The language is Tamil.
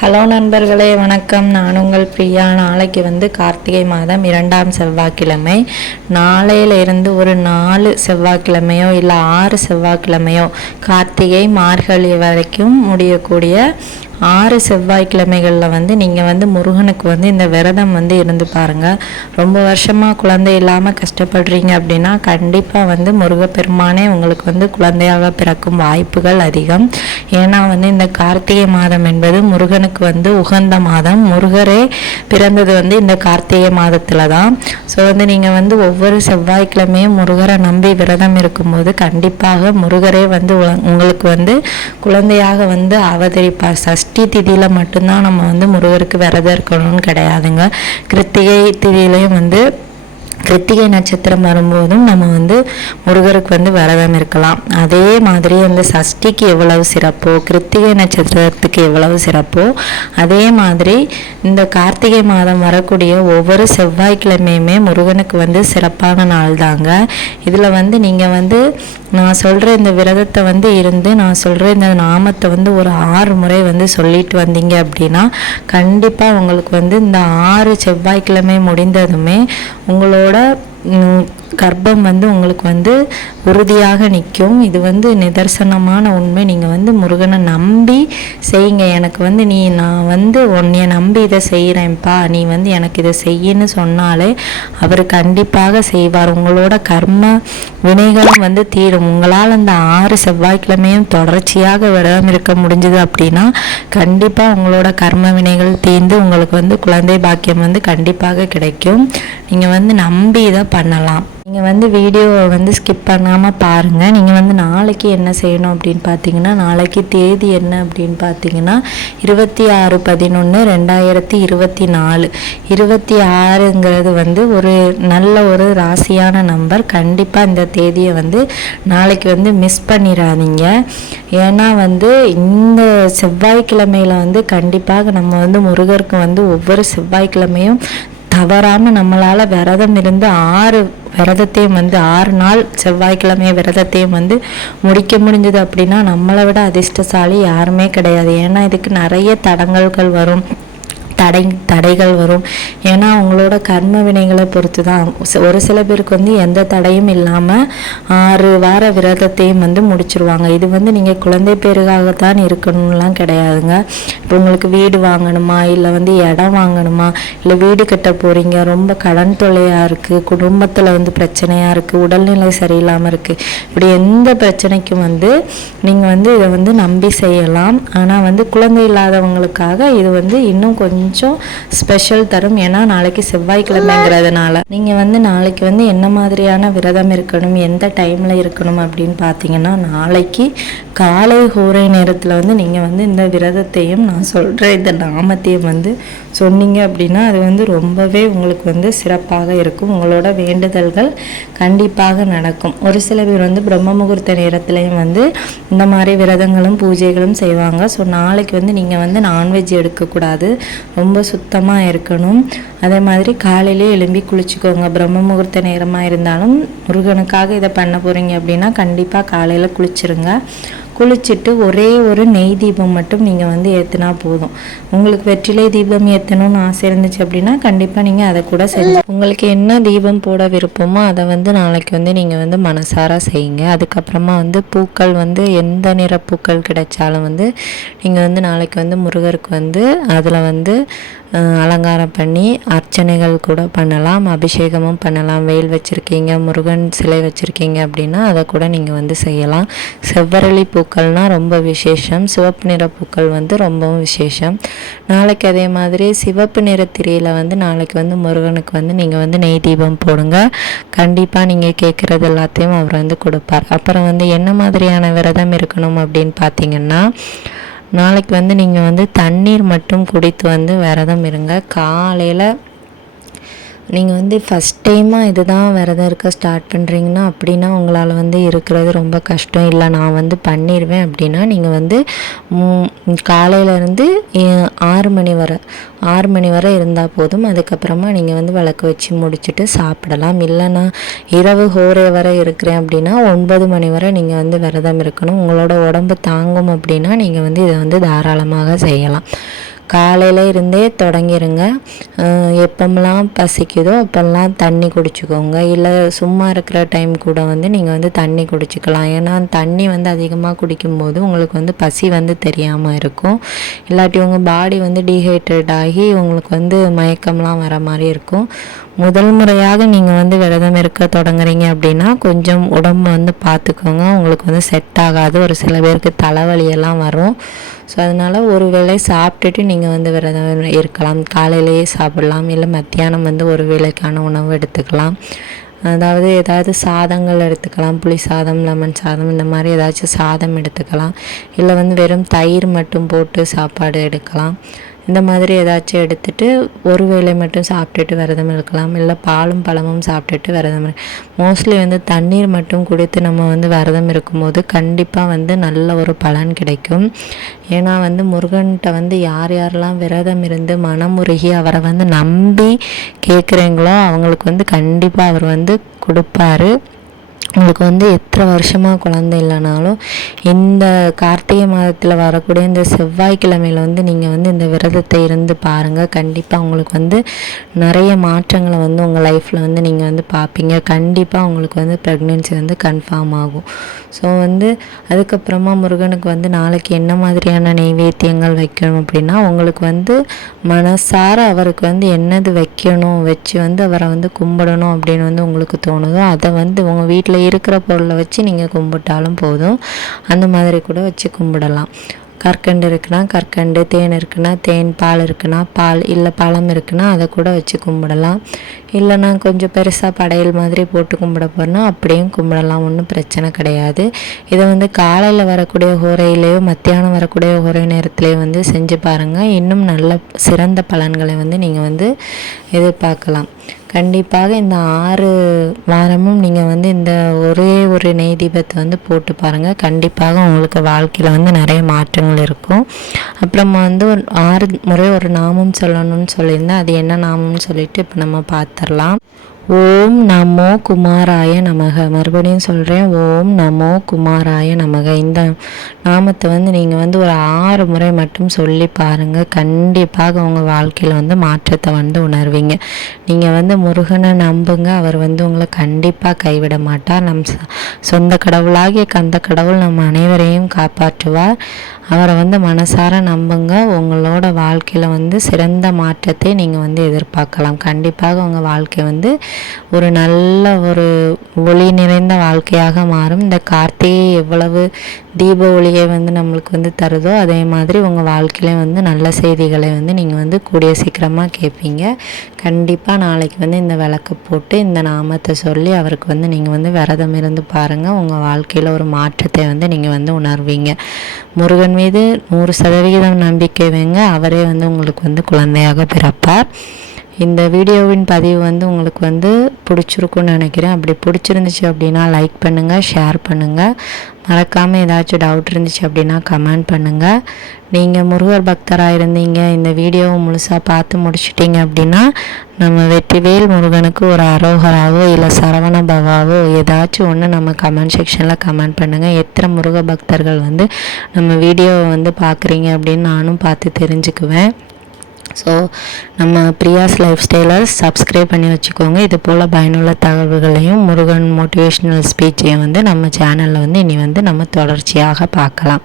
ஹலோ நண்பர்களே, வணக்கம். நான் உங்கள் பிரியா. நாளைக்கு கார்த்திகை மாதம் 2ஆம் செவ்வாய்க்கிழமை. நாளையிலிருந்து ஒரு 4 செவ்வாய்க்கிழமையோ இல்லை 6 செவ்வாய்க்கிழமையோ கார்த்திகை மார்கழி வரைக்கும் முடியக்கூடிய 6 செவ்வாய்க்கிழமைகளில் நீங்கள் முருகனுக்கு இந்த விரதம் இருந்து பாருங்கள். ரொம்ப வருஷமாக குழந்தை இல்லாமல் கஷ்டப்படுறீங்க அப்படின்னா கண்டிப்பாக முருகப்பெருமானே உங்களுக்கு குழந்தையாக பிறக்கும் வாய்ப்புகள் அதிகம். ஏன்னா இந்த கார்த்திகை மாதம் என்பது முருகனுக்கு உகந்த மாதம். முருகரே பிறந்தது இந்த கார்த்திகை மாதத்தில் தான். ஸோ நீங்கள் ஒவ்வொரு செவ்வாய்க்கிழமையும் முருகரை நம்பி விரதம் இருக்கும்போது கண்டிப்பாக முருகரே உங்களுக்கு குழந்தையாக அவதரிப்பார். சஷ்டி திதியில் மட்டும்தான் நம்ம முருகருக்கு விரதம் இருக்கணும்னு கிடையாதுங்க. கிருத்திகை திதியிலையும் கிருத்திகை நட்சத்திரம் வரும்போதும் நம்ம முருகருக்கு விரதம் இருக்கலாம். அதே மாதிரி அந்த சஷ்டிக்கு எவ்வளவு சிறப்போ, கிருத்திகை நட்சத்திரத்துக்கு எவ்வளவு சிறப்போ, அதே மாதிரி இந்த கார்த்திகை மாதம் வரக்கூடிய ஒவ்வொரு செவ்வாய்க்கிழமையுமே முருகனுக்கு சிறப்பான நாள் தாங்க. இதில் நீங்கள் நான் சொல்கிற இந்த விரதத்தை இருந்து நான் சொல்கிற இந்த நாமத்தை ஒரு 6 முறை சொல்லிட்டு வந்தீங்க அப்படின்னா கண்டிப்பாக உங்களுக்கு இந்த 6 செவ்வாய்க்கிழமை முடிந்ததுமே உங்களோட கர்ப்பம் உங்களுக்கு உறுதியாக நிற்கும். இது நிதர்சனமான உண்மை. நீங்கள் முருகனை நம்பி செய்யுங்க. எனக்கு நான் உன்னைய நம்பி இதை செய்கிறேன்ப்பா, நீ எனக்கு இதை செய்யன்னு சொன்னாலே அவர் கண்டிப்பாக செய்வார். உங்களோட கர்ம வினைகளும் தீரும். உங்களால் அந்த 6 செவ்வாய்க்கிழமையும் தொடர்ச்சியாக விரதம் இருக்க முடிஞ்சது அப்படின்னா கண்டிப்பாக உங்களோட கர்ம வினைகள் தீர்ந்து உங்களுக்கு குழந்தை பாக்கியம் கண்டிப்பாக கிடைக்கும். நீங்கள் நம்பி இதை பண்ணலாம். நீங்கள் வீடியோவை ஸ்கிப் பண்ணாமல் பாருங்கள். நீங்கள் நாளைக்கு என்ன செய்யணும் அப்படின்னு பார்த்தீங்கன்னா, நாளைக்கு தேதி என்ன அப்படின்னு பார்த்தீங்கன்னா 26/11/2024. 26ங்கிறது ஒரு நல்ல ஒரு ராசியான நம்பர். கண்டிப்பாக இந்த தேதியை நாளைக்கு மிஸ் பண்ணிடாதீங்க. ஏன்னா இந்த செவ்வாய்க்கிழமையில் கண்டிப்பாக நம்ம முருகருக்கு ஒவ்வொரு செவ்வாய்க்கிழமையும் தவறாமல் நம்மளால் விரதம் இருந்து 6 விரதத்தையும் 6 நாள் செவ்வாய்க்கிழமை விரதத்தையும் முடிக்க முடிஞ்சது அப்படின்னா நம்மளை விட அதிர்ஷ்டசாலி யாருமே கிடையாது. ஏன்னா இதுக்கு நிறைய தடங்கல்கள் வரும், தடைகள் வரும். ஏன்னா அவங்களோட கர்ம வினைகளை பொறுத்து தான். ஒரு சில பேருக்கு எந்த தடையும் இல்லாமல் 6 வார விரதத்தையும் முடிச்சிருவாங்க. இது நீங்கள் குழந்தை பேருக்காகத்தான் இருக்கணும்லாம் கிடையாதுங்க. இப்போ உங்களுக்கு வீடு வாங்கணுமா, இல்லை இடம் வாங்கணுமா, இல்லை வீடு கட்ட போகிறீங்க, ரொம்ப கடன் தொல்லையாக இருக்குது, குடும்பத்தில் பிரச்சனையாக இருக்குது, உடல்நிலை சரியில்லாமல் இருக்குது, இப்படி எந்த பிரச்சனைக்கும் நீங்கள் இதை நம்பி செய்யலாம். ஆனால் குழந்தை இல்லாதவங்களுக்காக இது இன்னும் கொஞ்சம் ஸ்பெஷல் தரும். ஏன்னா நாளைக்கு செவ்வாய்க்கிழமைங்கிறதுனால நீங்கள் நாளைக்கு என்ன மாதிரியான விரதம் இருக்கணும், எந்த டைமில் இருக்கணும் அப்படின்னு பார்த்தீங்கன்னா, நாளைக்கு காலை ஹோரை நேரத்தில் நீங்கள் இந்த விரதத்தையும் நான் சொல்கிற இந்த நாமத்தையும் சொன்னீங்க அப்படின்னா அது ரொம்பவே உங்களுக்கு சிறப்பாக இருக்கும். உங்களோட வேண்டுதல்கள் கண்டிப்பாக நடக்கும். ஒரு சில பேர் பிரம்ம முகூர்த்த நேரத்துலையும் இந்த மாதிரி விரதங்களும் பூஜைகளும் செய்வாங்க. ஸோ நாளைக்கு நீங்கள் நான்வெஜ் எடுக்கக்கூடாது, ரொம்ப சுத்தமாக இருக்கணும். அதே மாதிரி காலையிலே எழும்பி குளிச்சுக்கோங்க. பிரம்ம முகூர்த்த நேரமாக இருந்தாலும் முருகனுக்காக இதை பண்ண போகிறீங்க அப்படின்னா கண்டிப்பாக காலையில் குளிச்சுருங்க. குளிச்சுட்டு ஒரே ஒரு நெய் தீபம் மட்டும் நீங்கள் ஏற்றினா போதும். உங்களுக்கு வெற்றிலை தீபம் ஏற்றணும்னு ஆசை இருந்துச்சு அப்படின்னா கண்டிப்பாக நீங்கள் அதை கூட செஞ்சு உங்களுக்கு என்ன தீபம் போட விருப்பமோ அதை நாளைக்கு நீங்கள் மனசார செய்யுங்க. அதுக்கப்புறமா பூக்கள் எந்த நிற பூக்கள் கிடைச்சாலும் நீங்கள் நாளைக்கு முருகருக்கு அதில் அலங்காரம் பண்ணி அர்ச்சனைகள் கூட பண்ணலாம், அபிஷேகமும் பண்ணலாம். வெயில் வச்சுருக்கீங்க, முருகன் சிலை வச்சுருக்கீங்க அப்படின்னா அதை கூட நீங்கள் செய்யலாம். செவ்வரளி பூக்கள்னால் ரொம்ப விசேஷம், சிவப்பு நிற பூக்கள் ரொம்பவும் விசேஷம். நாளைக்கு அதே மாதிரி சிவப்பு நிற திரியில் நாளைக்கு முருகனுக்கு நீங்கள் நெய் தீபம் போடுங்க. கண்டிப்பாக நீங்கள் கேட்குறது எல்லாத்தையும் அவர் கொடுப்பார். அப்புறம் என்ன மாதிரியான விரதம் இருக்கணும் அப்படின்னு பார்த்தீங்கன்னா, நாளைக்கு நீங்கள் தண்ணீர் மட்டும் குடித்து விரதம் இருங்க. காலையில் நீங்கள் ஃபஸ்ட் டைமாக இதுதான் விரதம் இருக்க ஸ்டார்ட் பண்ணுறீங்கன்னா அப்படின்னா உங்களால் இருக்கிறது ரொம்ப கஷ்டம், இல்லை நான் பண்ணிடுவேன் அப்படின்னா நீங்கள் காலையிலேருந்து 6 மணி வரை இருந்தால் போதும். அதுக்கப்புறமா நீங்கள் விளக்கு வச்சு முடிச்சுட்டு சாப்பிடலாம். இல்லைன்னா இரவு ஹோரை வரை இருக்கிறேன் அப்படின்னா 9 மணி வரை நீங்கள் விரதம் இருக்கணும். உங்களோட உடம்பு தாங்கும் அப்படின்னா நீங்கள் இதை தாராளமாக செய்யலாம். காலையில் இருந்தே தொடங்கிருங்க. எப்போமெல்லாம் பசிக்குதோ அப்போல்லாம் தண்ணி குடிச்சிக்கோங்க. இல்லை சும்மா இருக்கிற டைம் கூட வந்து நீங்கள் வந்து தண்ணி குடிச்சிக்கலாம். ஏன்னா தண்ணி வந்து அதிகமாக குடிக்கும்போது உங்களுக்கு வந்து பசி வந்து தெரியாமல் இருக்கும். இல்லாட்டி உங்கள் பாடி வந்து டீஹைட்ரேட் ஆகி உங்களுக்கு வந்து மயக்கம்லாம் வர மாதிரி இருக்கும். முதல் முறையாக நீங்கள் வந்து விரதம் இருக்க தொடங்குறீங்க அப்படின்னா கொஞ்சம் உடம்பு வந்து பார்த்துக்கோங்க. உங்களுக்கு வந்து செட் ஆகாது. ஒரு சில பேருக்கு தலைவலியெல்லாம் வரும். ஸோ அதனால் ஒரு வேளை சாப்பிட்டுட்டு நீங்கள் வந்து விரதம் இருக்கலாம். காலையிலேயே சாப்பிடலாம். இல்லை மத்தியானம் வந்து ஒரு வேளைக்கான உணவு எடுத்துக்கலாம். அதாவது ஏதாவது சாதங்கள் எடுத்துக்கலாம். புளி சாதம், லெமன் சாதம், இந்த மாதிரி ஏதாச்சும் சாதம் எடுத்துக்கலாம். இல்லை வந்து வெறும் தயிர் மட்டும் போட்டு சாப்பாடு எடுக்கலாம். இந்த மாதிரி ஏதாச்சும் எடுத்துகிட்டு ஒரு வேளை மட்டும் சாப்பிட்டுட்டு விரதம் இருக்கலாம். இல்லை பாலும் பழமும் சாப்பிட்டுட்டு விரதம் மோஸ்ட்லி வந்து தண்ணீர் மட்டும் குடித்து நம்ம வந்து விரதம் இருக்கும்போது கண்டிப்பாக வந்து நல்ல ஒரு பலன் கிடைக்கும். ஏன்னா வந்து முருகன்கிட்ட வந்து யார் யாரெல்லாம் விரதம் இருந்து மனமுருகி அவரை வந்து நம்பி கேட்குறீங்களோ அவங்களுக்கு வந்து கண்டிப்பாக அவர் வந்து கொடுப்பாரு. உங்களுக்கு வந்து எத்தனை வருஷமாக குழந்தை இல்லைனாலும் இந்த கார்த்திகை மாதத்தில் வரக்கூடிய இந்த செவ்வாய்க்கிழமையில் வந்து நீங்கள் வந்து இந்த விரதத்தை இருந்து பாருங்கள். கண்டிப்பாக உங்களுக்கு வந்து நிறைய மாற்றங்களை வந்து உங்கள் லைஃப்பில் வந்து நீங்கள் வந்து பார்ப்பீங்க. கண்டிப்பாக உங்களுக்கு வந்து ப்ரெக்னென்சி வந்து கன்ஃபார்ம் ஆகும். ஸோ வந்து அதுக்கப்புறமா முருகனுக்கு வந்து நாளைக்கு என்ன மாதிரியான நெய்வேத்தியங்கள் வைக்கணும் அப்படின்னா உங்களுக்கு வந்து மனசார அவருக்கு வந்து என்னது வைக்கணும் வச்சு வந்து அவரை வந்து கும்பிடணும் அப்படின்னு வந்து உங்களுக்கு தோணுதோ அதை வந்து உங்கள் வீட்டில் இருக்கிற பொருளை வச்சு நீங்கள் கும்பிட்டாலும் போதும். அந்த மாதிரி கூட வச்சு கும்பிடலாம். கற்கண்டு இருக்குன்னா கற்கண்டு, தேன் இருக்குன்னா தேன், பால் இருக்குன்னா பால், இல்லை பழம் இருக்குன்னா அதை கூட வச்சு கும்பிடலாம். இல்லைனா கொஞ்சம் பெருசாக படையல் மாதிரி போட்டு கும்பிட போகிறோன்னா அப்படியும் கும்பிடலாம். ஒன்றும் பிரச்சனை கிடையாது. இதை வந்து காலையில் வரக்கூடிய ஹோரையிலேயோ மத்தியானம் வரக்கூடிய ஹோரை நேரத்துலேயோ வந்து செஞ்சு பாருங்கள். இன்னும் நல்ல சிறந்த பலன்களை வந்து நீங்கள் வந்து எதிர்பார்க்கலாம். கண்டிப்பாக இந்த 6 வாரமும் நீங்கள் வந்து இந்த ஒரே ஒரு நெய் தீபத்தை வந்து போட்டு பாருங்கள். கண்டிப்பாக உங்களுக்கு வாழ்க்கையில் வந்து நிறைய மாற்றங்கள் இருக்கும். அப்புறமா வந்து ஒரு 6 முறை ஒரு நாமம் சொல்லணும்னு சொல்லியிருந்தேன். அது என்ன நாமம்னு சொல்லிட்டு இப்போ நம்ம பார்த்துடலாம். ஓம் நமோ குமாராய நமக. மறுபடியும் சொல்கிறேன், ஓம் நமோ குமாராய நமக. இந்த நாமத்தை வந்து நீங்கள் வந்து ஒரு 6 முறை மட்டும் சொல்லி பாருங்கள். கண்டிப்பாக உங்கள் வாழ்க்கையில் வந்து மாற்றத்தை வந்து உணர்வீங்க. நீங்கள் வந்து முருகனை நம்புங்க. அவர் வந்து உங்களை கண்டிப்பாக கைவிட மாட்டார். சொந்த கடவுளாகிய கந்த கடவுள் நம்ம அனைவரையும் காப்பாற்றுவார். அவரை வந்து மனசார நம்புங்க. உங்களோட வாழ்க்கையில் வந்து சிறந்த மாற்றத்தை நீங்கள் வந்து எதிர்பார்க்கலாம். கண்டிப்பாக உங்கள் வாழ்க்கை வந்து ஒரு நல்ல ஒரு ஒளி நிறைந்த வாழ்க்கையாக மாறும். இந்த கார்த்திகை எவ்வளவு தீப ஒளியை வந்து நம்மளுக்கு வந்து தருதோ அதே மாதிரி உங்கள் வாழ்க்கையிலையும் வந்து நல்ல செய்திகளை வந்து நீங்கள் வந்து கூடிய சீக்கிரமாக கேட்பீங்க. கண்டிப்பாக நாளைக்கு வந்து இந்த விளக்கு போட்டு இந்த நாமத்தை சொல்லி அவருக்கு வந்து நீங்கள் வந்து விரதம் இருந்து பாருங்கள். உங்கள் வாழ்க்கையில் ஒரு மாற்றத்தை வந்து நீங்கள் வந்து உணர்வீங்க. முருகன் மீது 100% நம்பிக்கை வைங்க. அவரே வந்து உங்களுக்கு வந்து குழந்தையாக பிறப்பார். இந்த வீடியோவின் பதிவு வந்து உங்களுக்கு வந்து பிடிச்சிருக்குன்னு நினைக்கிறேன். அப்படி பிடிச்சிருந்துச்சு அப்படின்னா லைக் பண்ணுங்கள், ஷேர் பண்ணுங்கள். மறக்காமல் ஏதாச்சும் டவுட் இருந்துச்சு அப்படின்னா கமெண்ட் பண்ணுங்கள். நீங்கள் முருகர் பக்தராக இருந்தீங்க, இந்த வீடியோவை முழுசாக பார்த்து முடிச்சிட்டிங்க அப்படின்னா நம்ம வெற்றிவேல் முருகனுக்கு ஒரு அரோகராவோ இல்லை சரவண பவாவோ ஏதாச்சும் ஒன்று நம்ம கமெண்ட் செக்ஷனில் கமெண்ட் பண்ணுங்கள். எத்தனை முருக பக்தர்கள் வந்து நம்ம வீடியோவை வந்து பார்க்குறீங்க அப்படின்னு நானும் பார்த்து தெரிஞ்சுக்குவேன். ஸோ நம்ம பிரியாஸ் லைஃப் ஸ்டைலை சப்ஸ்கிரைப் பண்ணி வச்சுக்கோங்க. இது போல் பயனுள்ள தகவல்களையும் முருகன் மோட்டிவேஷ்னல் ஸ்பீச்சையும் வந்து நம்ம சேனலில் வந்து இனி வந்து நம்ம தொடர்ச்சியாக பார்க்கலாம்.